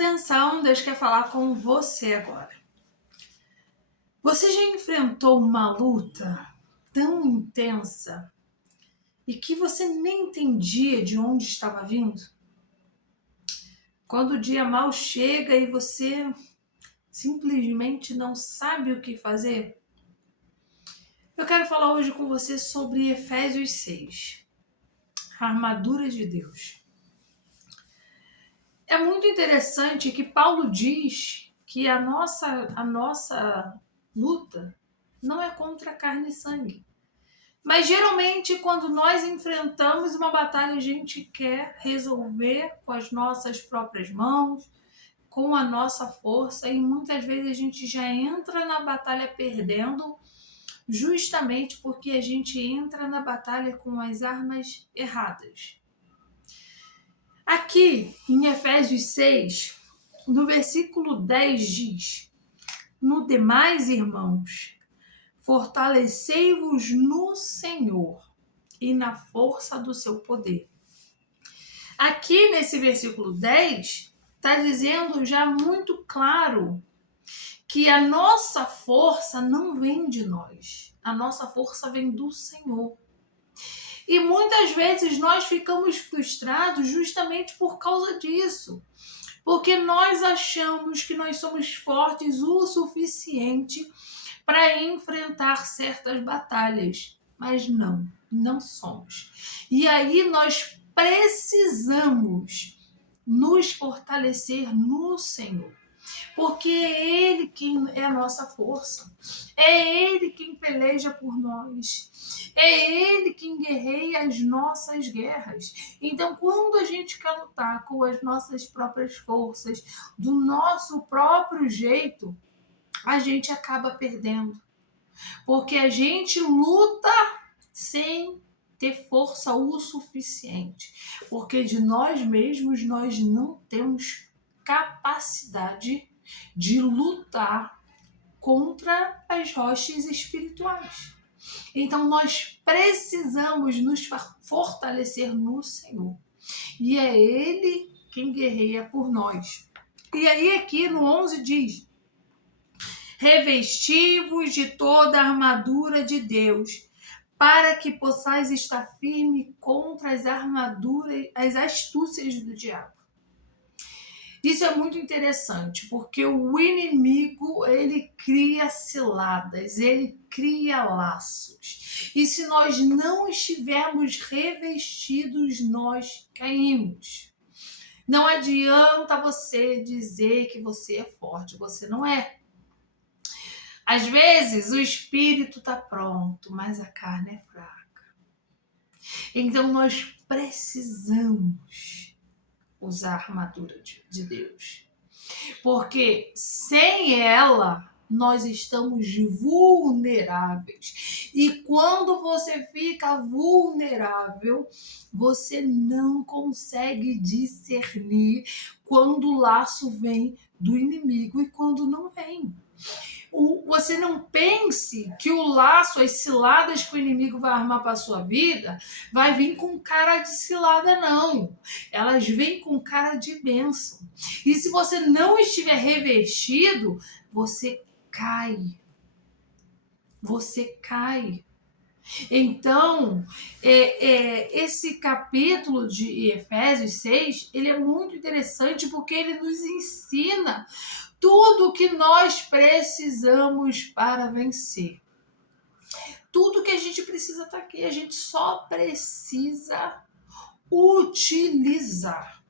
atenção, Deus quer falar com você agora. Você já enfrentou uma luta tão intensa e que você nem entendia de onde estava vindo? Quando o dia mal chega e você simplesmente não sabe o que fazer? Eu quero falar hoje com você sobre Efésios 6, a armadura de Deus. É muito interessante que Paulo diz que a nossa luta não é contra carne e sangue. Mas geralmente quando nós enfrentamos uma batalha, a gente quer resolver com as nossas próprias mãos, com a nossa força, e muitas vezes a gente já entra na batalha perdendo, justamente porque a gente entra na batalha com as armas erradas. Aqui em Efésios 6, no versículo 10 diz: "No demais, irmãos, fortalecei-vos no Senhor e na força do seu poder." Aqui nesse versículo 10, está dizendo já muito claro que a nossa força não vem de nós. A nossa força vem do Senhor. E muitas vezes nós ficamos frustrados justamente por causa disso. Porque nós achamos que nós somos fortes o suficiente para enfrentar certas batalhas. Mas não somos. E aí nós precisamos nos fortalecer no Senhor. Porque é Ele quem é a nossa força. É Ele quem peleja por nós. É Ele quem guerreia as nossas guerras. Então, quando a gente quer lutar com as nossas próprias forças, do nosso próprio jeito, a gente acaba perdendo. Porque a gente luta sem ter força o suficiente. Porque de nós mesmos nós não temos capacidade de lutar contra as hostes espirituais. Então nós precisamos nos fortalecer no Senhor. E é Ele quem guerreia por nós. E aí aqui no 11 diz: "Revesti-vos de toda a armadura de Deus, para que possais estar firme contra as armaduras, as astúcias do diabo." Isso é muito interessante, porque o inimigo, ele cria ciladas, ele cria laços. E se nós não estivermos revestidos, nós caímos. Não adianta você dizer que você é forte, você não é. Às vezes o espírito está pronto, mas a carne é fraca. Então nós precisamos usar a armadura de Deus. Porque sem ela, nós estamos vulneráveis. E quando você fica vulnerável, você não consegue discernir quando o laço vem do inimigo e quando não vem. Você não pense que o laço, as ciladas que o inimigo vai armar para a sua vida, vai vir com cara de cilada, não. Elas vêm com cara de bênção. E se você não estiver revestido, você cai. Você cai. Então, esse capítulo de Efésios 6, ele é muito interessante porque ele nos ensina tudo o que nós precisamos para vencer. Tudo que a gente precisa está aqui. A gente só precisa utilizar.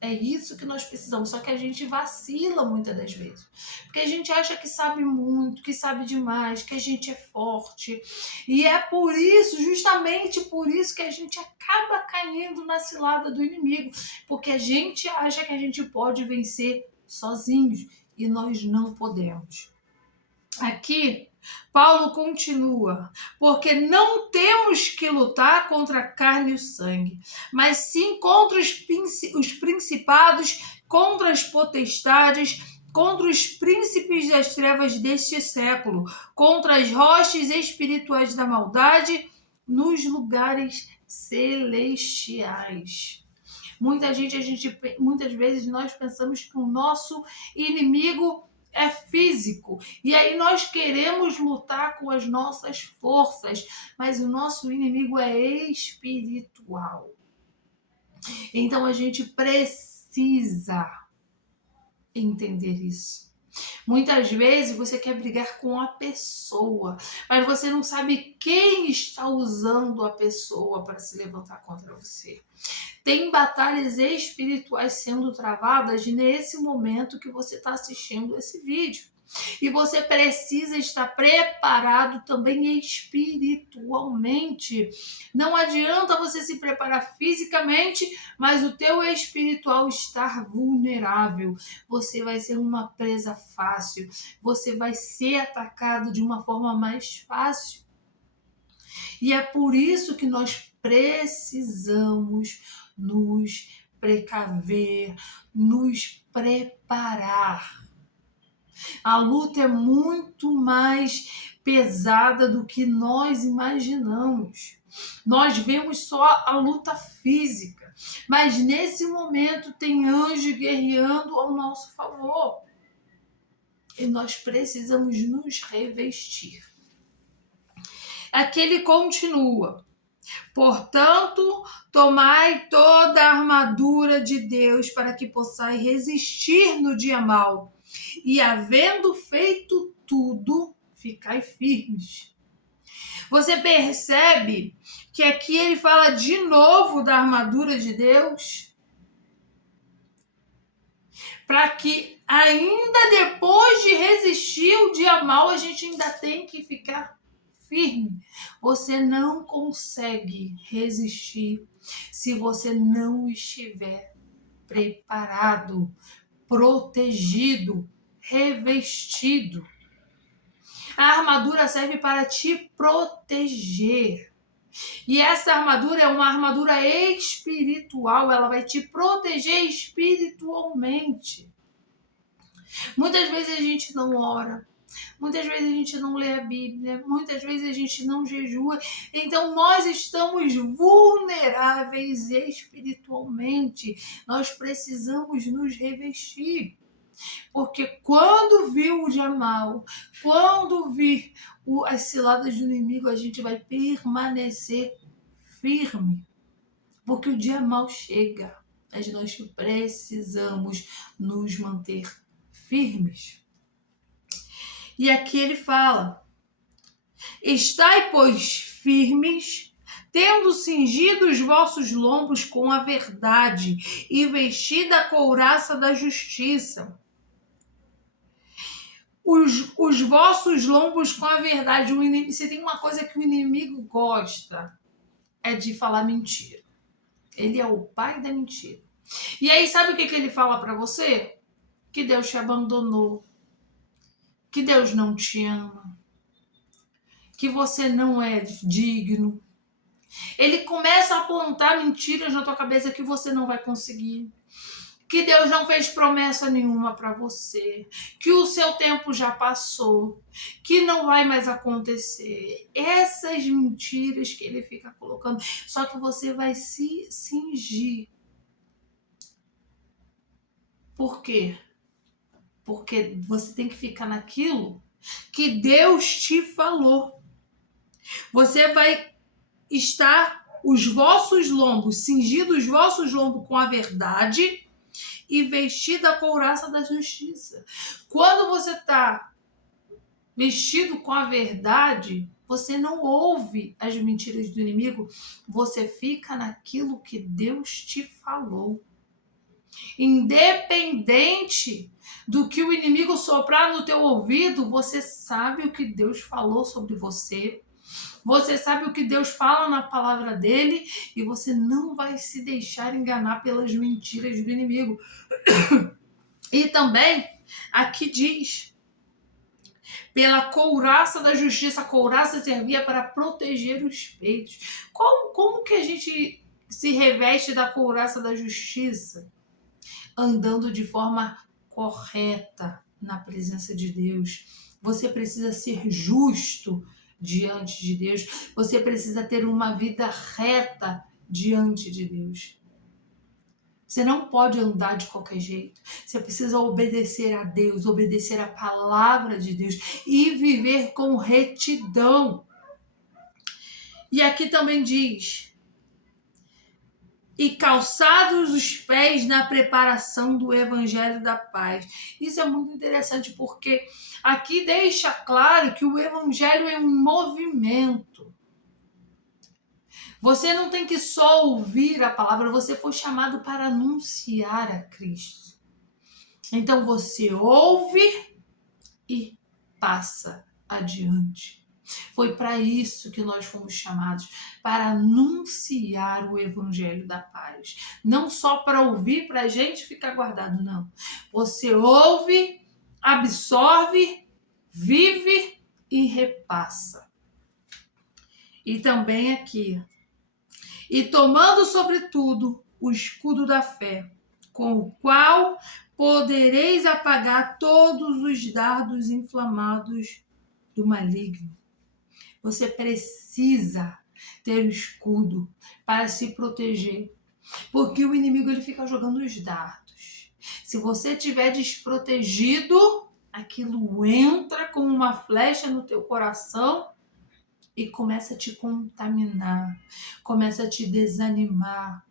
É isso que nós precisamos. Só que a gente vacila muitas das vezes. Porque a gente acha que sabe muito, que sabe demais, que a gente é forte. E é por isso, justamente por isso, que a gente acaba caindo na cilada do inimigo. Porque a gente acha que a gente pode vencer sozinhos. E nós não podemos. Aqui, Paulo continua: "Porque não temos que lutar contra a carne e o sangue, mas sim contra os principados, contra as potestades, contra os príncipes das trevas deste século, contra as hostes espirituais da maldade nos lugares celestiais." Muitas vezes nós pensamos que o nosso inimigo é físico. E aí nós queremos lutar com as nossas forças, mas o nosso inimigo é espiritual. Então a gente precisa entender isso. Muitas vezes você quer brigar com a pessoa, mas você não sabe quem está usando a pessoa para se levantar contra você. Tem batalhas espirituais sendo travadas nesse momento que você está assistindo esse vídeo. E você precisa estar preparado também espiritualmente. Não adianta você se preparar fisicamente, mas o teu espiritual estar vulnerável. Você vai ser uma presa fácil. Você vai ser atacado de uma forma mais fácil. E é por isso que nós precisamos nos precaver, nos preparar. A luta é muito mais pesada do que nós imaginamos. Nós vemos só a luta física, mas nesse momento tem anjo guerreando ao nosso favor. E nós precisamos nos revestir. Aqui ele continua. Portanto, tomai toda a armadura de Deus para que possais resistir no dia mau. E havendo feito tudo, ficai firmes. Você percebe que aqui ele fala de novo da armadura de Deus? Para que ainda depois de resistir o dia mau, a gente ainda tem que ficar firme. Você não consegue resistir se você não estiver preparado, protegido, revestido. A armadura serve para te proteger. E essa armadura é uma armadura espiritual, ela vai te proteger espiritualmente. Muitas vezes a gente não ora, muitas vezes a gente não lê a Bíblia, muitas vezes a gente não jejua. Então nós estamos vulneráveis espiritualmente. Nós precisamos nos revestir. Porque quando vir o dia mau, quando vir as ciladas do inimigo, a gente vai permanecer firme. Porque o dia mau chega, mas nós precisamos nos manter firmes. E aqui ele fala: estai, pois, firmes, tendo cingido os vossos lombos com a verdade e vestida a couraça da justiça. Os vossos lombos com a verdade. Se tem uma coisa que o inimigo gosta, é de falar mentira. Ele é o pai da mentira. E aí, sabe o que ele fala para você? Que Deus te abandonou, que Deus não te ama, que você não é digno. Ele começa a apontar mentiras na tua cabeça que você não vai conseguir, que Deus não fez promessa nenhuma para você, que o seu tempo já passou, que não vai mais acontecer. Essas mentiras que ele fica colocando, só que você vai se cingir. Por quê? Porque você tem que ficar naquilo que Deus te falou. Você vai estar os vossos lombos, cingidos os vossos lombos com a verdade e vestida a couraça da justiça. Quando você está vestido com a verdade, você não ouve as mentiras do inimigo, você fica naquilo que Deus te falou. Independente do que o inimigo soprar no teu ouvido, você sabe o que Deus falou sobre você. Você sabe o que Deus fala na palavra dele e você não vai se deixar enganar pelas mentiras do inimigo. E também, aqui diz, pela couraça da justiça. A couraça servia para proteger os peitos. Como que a gente se reveste da couraça da justiça? Andando de forma correta na presença de Deus. Você precisa ser justo diante de Deus. Você precisa ter uma vida reta diante de Deus. Você não pode andar de qualquer jeito. Você precisa obedecer a Deus, obedecer a palavra de Deus e viver com retidão. E aqui também diz: e calçados os pés na preparação do evangelho da paz. Isso é muito interessante porque aqui deixa claro que o evangelho é um movimento. Você não tem que só ouvir a palavra, você foi chamado para anunciar a Cristo. Então você ouve e passa adiante. Foi para isso que nós fomos chamados, para anunciar o evangelho da paz. Não só para ouvir, para a gente ficar guardado, não. Você ouve, absorve, vive e repassa. E também aqui. E tomando sobretudo o escudo da fé, com o qual podereis apagar todos os dardos inflamados do maligno. Você precisa ter o escudo para se proteger, porque o inimigo ele fica jogando os dardos. Se você estiver desprotegido, aquilo entra como uma flecha no teu coração e começa a te contaminar, começa a te desanimar.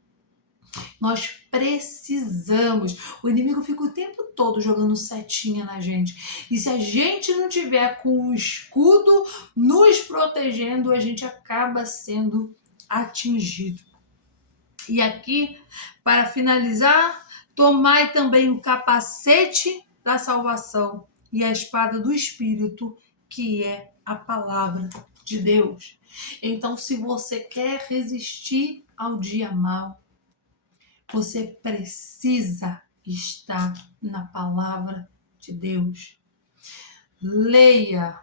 Nós precisamos. O inimigo fica o tempo todo jogando setinha na gente. E se a gente não tiver com o escudo nos protegendo, a gente acaba sendo atingido. E aqui, para finalizar, tomai também o capacete da salvação e a espada do Espírito, que é a palavra de Deus. Então, se você quer resistir ao dia mau, você precisa estar na palavra de Deus. Leia,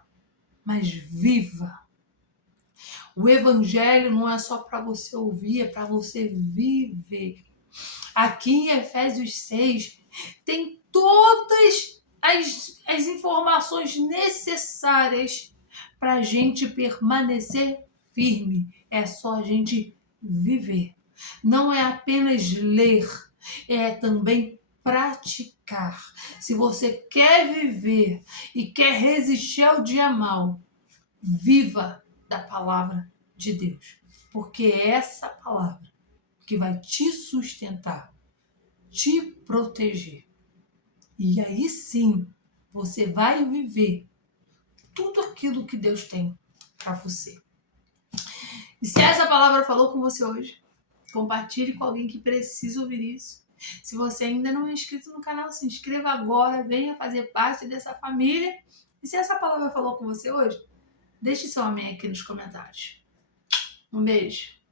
mas viva. O evangelho não é só para você ouvir, é para você viver. Aqui em Efésios 6 tem todas as informações necessárias para a gente permanecer firme. É só a gente viver. Não é apenas ler, é também praticar. Se você quer viver e quer resistir ao dia mau, viva da palavra de Deus. Porque é essa palavra que vai te sustentar, te proteger. E aí sim, você vai viver tudo aquilo que Deus tem para você. E se essa palavra falou com você hoje, compartilhe com alguém que precisa ouvir isso. Se você ainda não é inscrito no canal, se inscreva agora, venha fazer parte dessa família. E se essa palavra falou com você hoje, deixe seu amém aqui nos comentários. Um beijo.